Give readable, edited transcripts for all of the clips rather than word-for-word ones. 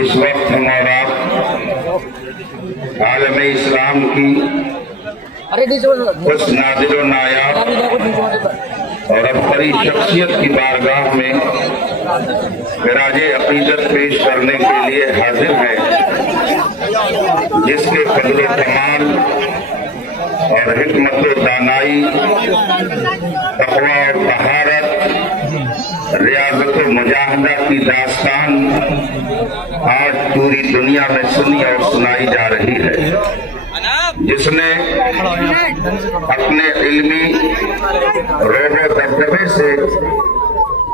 اس وقت ہم اور آپ عالم اسلام کی کچھ نادر و نایاب اور ابتری شخصیت کی بارگاہ میں خراج عقیدت پیش کرنے کے لیے حاضر ہیں، جس کے فضل و کمال اور حکمت و دانائی، تقوی اور طہارت، ریاضت و مجاہدہ کی داستان آج پوری دنیا میں سنی اور سنائی جا رہی ہے، جس نے اپنے علمی روب و دبدبے سے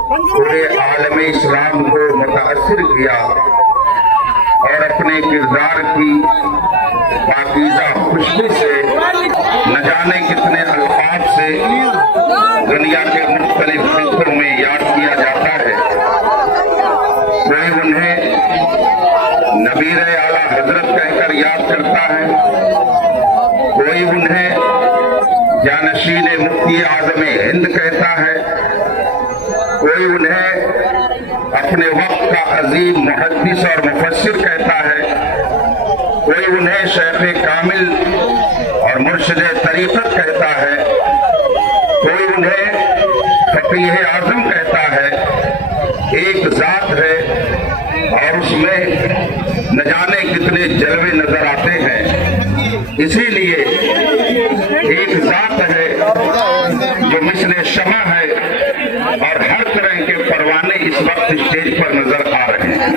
پورے عالم اسلام کو متاثر کیا اور اپنے کردار کی پاکیزہ خوشبو سے نہ جانے کتنے الفاظ سے دنیا کے مختلف خطوں میں یاد کیا جاتا ہے۔ کوئی انہیں نبیر اعلیٰ حضرت کہہ کر یاد کرتا ہے، کوئی انہیں جانشین مفتی اعظم ہند کہتا ہے، کوئی انہیں اپنے وقت کا عظیم محدث اور مفسر کہتا ہے، کوئی انہیں شیخ کامل اور مرشد طریقت کہتا ہے، کوئی انہیں فقیہ اعظم کہتا ہے۔ ایک ذات ہے اور اس میں نہ جانے کتنے جلوے نظر آتے ہیں، اسی لیے ایک ذات ہے جو مثل شمع ہے اور ہر طرح کے پروانے اس وقت اسٹیج پر نظر آ رہے ہیں۔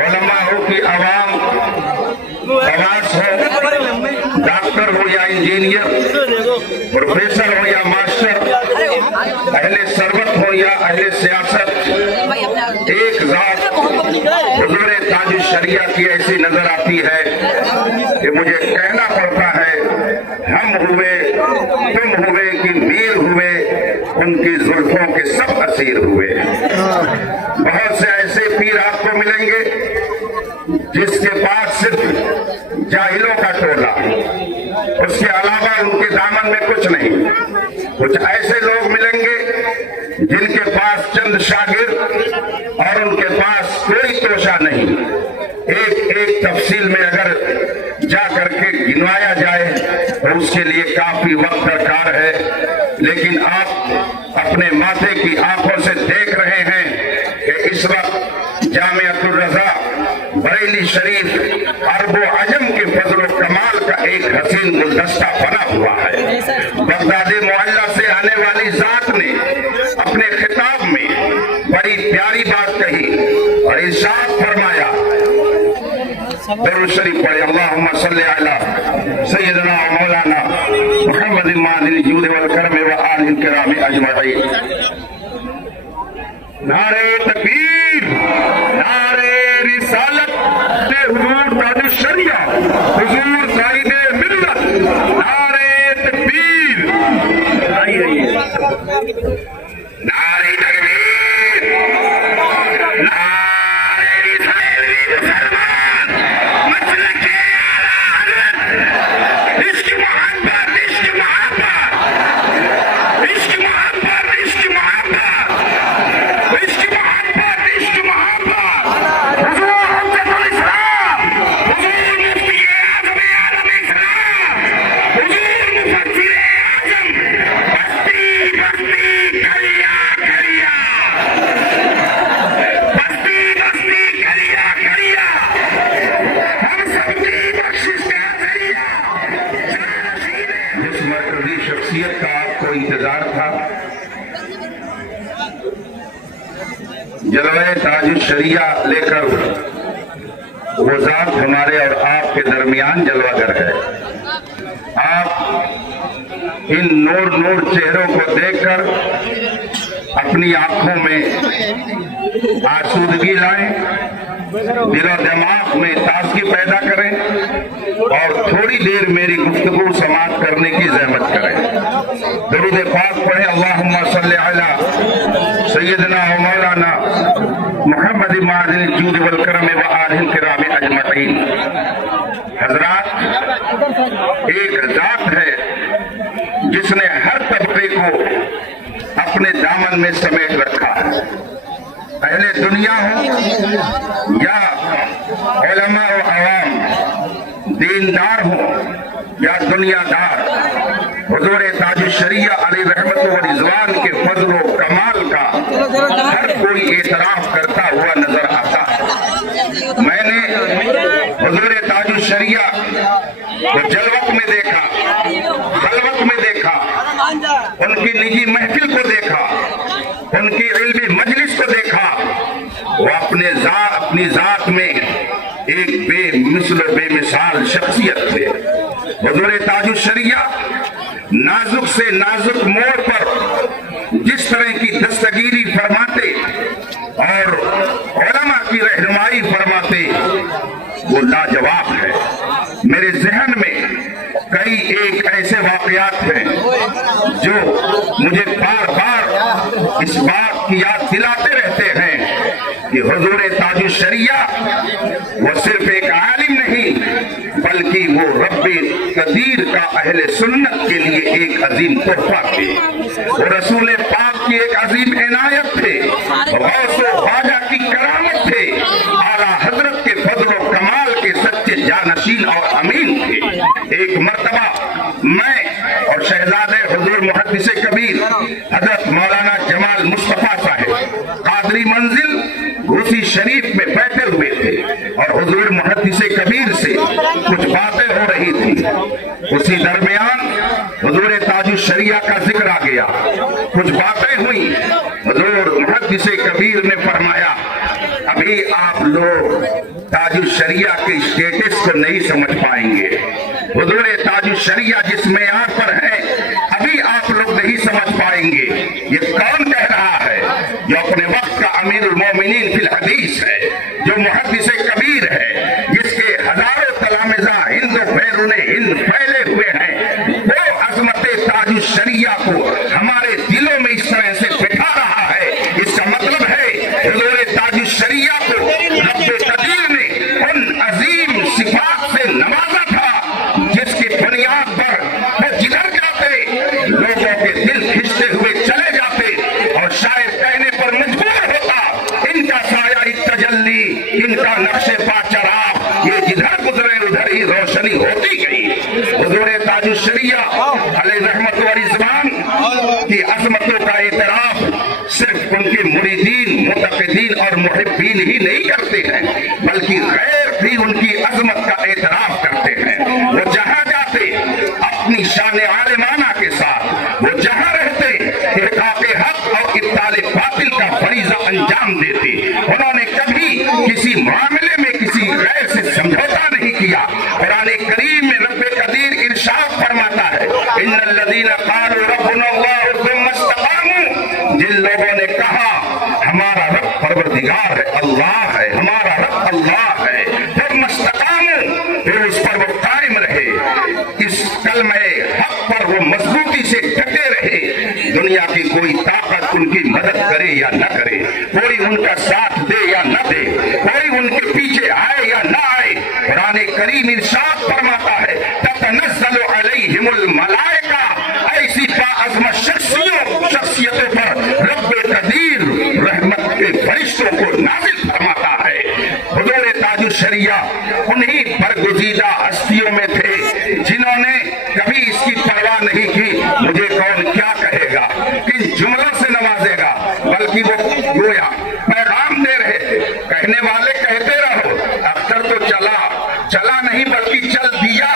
علماء ہو کہ عوام، خواص ہو، ڈاکٹر ہو یا انجینئر، پروفیسر ہو یا ماسٹر، اہل ثروت ہو یا اہل سیاست، ایک ذات حضور تاج الشریعہ کی ایسی نظر آتی ہے کہ مجھے کہنا پڑتا ہے ہم ہوئے، تم ہوئے کہ میر ہوئے، ان کی زلفوں کے سب اسیر ہوئے۔ بہت سے ایسے پیر آپ کو ملیں گے جس کے پاس صرف جاہلوں کا ٹولہ، اس کے علاوہ ان کے دامن میں کچھ نہیں۔ کچھ ایسے لوگ ملیں گے جن کے پاس چند شاگرد اور ان کے پاس کوئی توشہ نہیں۔ ایک ایک تفصیل میں اگر جا کر کے گنوایا جائے تو اس کے لیے کافی وقت درکار ہے، لیکن آپ اپنے ماتھے کی آنکھوں سے دیکھ رہے ہیں کہ اس وقت جامعۃ الرضا بریلی شریف عرب و عجم کے فضل و کمال کا ایک حسین گلدستہ بنا ہوا ہے۔ بغداد معلیٰ سے آنے والی ذات نے اپنے خطاب میں بڑی پیاری بات کہی اور ارشاد فرمایا، درود شریف پڑھے، اللہم صلی علی سیدنا مولانا محمد معدن الجود والکرم وآلہ الکرام اجمعین۔ نعرہ تکبیر، نعرہ رسالت حضور تاج الشریعہ، حضور قائد ملت، نعرہ تکبیر، نعرہ تکبیر، نعرہ رسالت، مسلمان مسلک اعلیٰ حضرت، عشق محبت، عشق محبت، عشق محبت، عشق محبت، عشق محبت، عشق محبت، حضور حجت الاسلام، حضور مفتی اعظم عالم اسلام، حضور مفسر اعظم، بستی بستی کریا کریا، بستی بستی کریا کریا، ہم سب کی بخشش کا ذریعہ۔ جس مرکزی شخصیت کا آپ کو انتظار تھا، جلوہ تاج الشریعہ لے کر وہ ذات ہمارے اور آپ کے درمیان جلوہ گر ہے۔ آپ ان نور نور چہروں کو دیکھ کر اپنی آنکھوں میں آسودگی لائیں، دل و دماغ میں تازگی پیدا کریں اور تھوڑی دیر میری گفتگو سماعت کرنے کی زحمت کریں۔ درود پاک پڑھیں، اللہم صلی علی سیدنا و مولانا محمد معدن الجود والکرم وآلہ الکرام اجمعین۔ حضرات، ایک ذات ہے جس نے ہر طبقے کو اپنے دامن میں سمیٹ رکھا ہے۔ اہل دنیا ہوں یا علماء و عوام، دیندار ہوں یا دنیا دار، حضور تاج الشریعہ علیہ رحمت و رضوان کے فضل و کمال کا ہر کوئی اعتراف کرتا ہوا نظر آتا ہے۔ میں نے حضور تاج الشریعہ کو جلوت میں دیکھا، خلوت میں دیکھا، ان کی نجی محفل کو دیکھا، ان کی علمی مجلس کو دیکھا۔ وہ اپنی ذات میں ایک بے مثل و بے مثال شخصیت تھے۔ حضور تاج الشریعہ نازک سے نازک موڑ پر جس طرح کی دستگیری فرماتے اور علماء کی رہنمائی فرماتے وہ لاجواب ہے۔ میرے ذہن میں کئی ایک ایسے واقعات ہیں جو مجھے بار بار اس بات کی یاد دلاتے رہتے ہیں کہ حضور تاج الشریعہ وہ صرف ایک عالم نہیں بلکہ وہ رب قدیر کا اہل سنت کے لیے ایک عظیم تحفہ تھے۔ وہ رسول پاک کی ایک عظیم عنایت تھے، غوث و خواجہ کی کرامت تھے، اعلیٰ حضرت کے فضل و کمال کے سچے جانشین اور امین تھے۔ ایک مرتبہ میں اور شہزادے حضور محدث کبیر حضرت مولانا جمال مصطفیٰ صاحب قادری منزل گھوسی شریف میں بیٹھے ہوئے تھے اور حضور محدث کبیر سے کچھ باتیں ہو رہی تھی۔ اسی درمیان حضور تاج الشریعہ کا ذکر آ گیا، کچھ باتیں ہوئی۔ حضور محدث کبیر نے فرمایا ابھی آپ لوگ تاج الشریعہ کے اسٹیٹس کو نہیں سمجھ پائیں گے۔ حضور تاج الشریعہ جس معیار پر ہے ابھی آپ لوگ نہیں سمجھ پائیں گے۔ یہ کون کہہ رہا ہے؟ جو اپنے وقت کا امیر المومنین فی الحدیث ہے، جو محدث کبیر ہے، جس کے ہزاروں تلامذہ ہند و بیرون ہند پھیلے ہوئے ہیں، وہ عظمت تاج الشریعہ کو ہمارے دلوں میں اس طرح سے بٹھا رہا ہے۔ اس کا مطلب ہے حضور تاج الشریعہ کو رب قدیر نے ان عظیم صفات سے نوازا تھا جس کی بنیاد پر وہ جدھر جاتے لوگوں کے دل کھنچتے ہوئے چلے جاتے اور شاعر کہنے پر مجبور ہوتا ان کا سایہ تجلی، ان کا نقش پا چراغ، یہ جدھر گزرے ادھر ہی روشنی ہوتی گئی۔ حضور تاج الشریعہ علیہ رحمت و رضوان کی عظمتوں کا اعتراف صرف ان کے مریدین، متقدین اور محبین ہی نہیں کرتے ہیں بلکہ غیر بھی ان کی عظمت کا اعتراف کرتے ہیں۔ وہ جہاں جاتے اپنی شان عالمانہ کے ساتھ، وہ جہاں رہتے احقاق حق اور ابطال باطل کا فریضہ انجام دیتے۔ انہوں نے کبھی کسی معاملے میں کسی غیر سے سمجھوتا نہیں کیا۔ قرآن کریم میں رب قدیر ارشاد فرماتا ہے ان الذین قالوا ربنا اللہ ثم استقاموا، جن لوگوں نے کہا ہمارا رب پروردگار ہے، اللہ ہے، ہمارا رب اللہ ہے، ثم استقاموا، پھر اس پر وہ قائم رہے، اس کلمہ حق پر وہ مضبوطی سے ڈٹے رہے، دنیا کی کوئی طاقت ان کی مدد کرے یا نہ کرے، کوئی ان کا ساتھ دے یا نہ دے، کوئی ان کے پیچھے آئے یا نہ آئے، قرآن کریم ارشاد فرماتا ہے تتنزل علیہم الملائکہ، ایسی باعظمت شخصیتوں پر رب قدیر رحمت کے فرشتوں کو نازل فرماتا ہے۔ حضور تاج الشریعہ انہی برگزیدہ ہستیوں میں تھے جنہوں نے کبھی اس کی پرواہ نہیں کی مجھے کون کیا کہے گا، کن جملوں سے نوازے گا، بلکہ وہ گویا پیغام دے رہے تھے۔ کہنے والے کہتے رہو، اکثر تو چلا نہیں بلکہ چل دیا،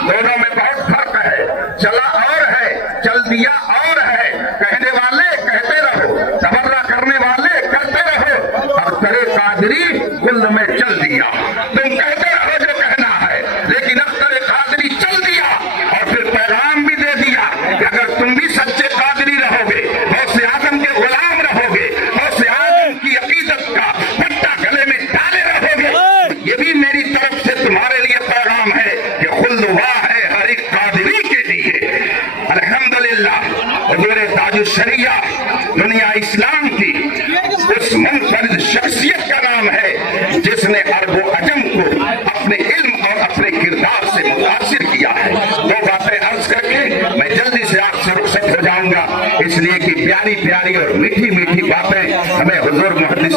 دونوں میں بہت فرق ہے۔ چلا اور ہے، چل دیا اور ہے۔ کہنے والے کہتے رہو، تبرہ کرنے والے کرتے رہو، اور کرے قادری کل میں چل دیا۔ تم کہتے رہو جو کہنا ہے، لیکن اختر قادری چل دیا اور پھر پیغام بھی دے دیا کہ اگر تم بھی سچے قادری رہو گے، غوث اعظم کے غلام رہو گے، غوث اعظم کی عقیدت کا پٹا گلے میں ڈالے رہو گے، یہ بھی میری طرف سے تمہارے لیے پیغام ہے کہ خلد واہ ہے ہر ایک قادری کے لیے۔ الحمدللہ حضور تاج الشریعہ دنیا اسلام کی اس منفرد شخصیت کا نام ہے جس نے عرب و عجم کو اپنے علم اور اپنے کردار سے متاثر کیا ہے۔ دو باتیں عرض کر کے میں جلدی سے آپ سے رخصت ہو جاؤں گا، اس لیے کہ پیاری پیاری اور میٹھی میٹھی باتیں ہمیں حضور محدث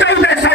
1400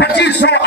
2500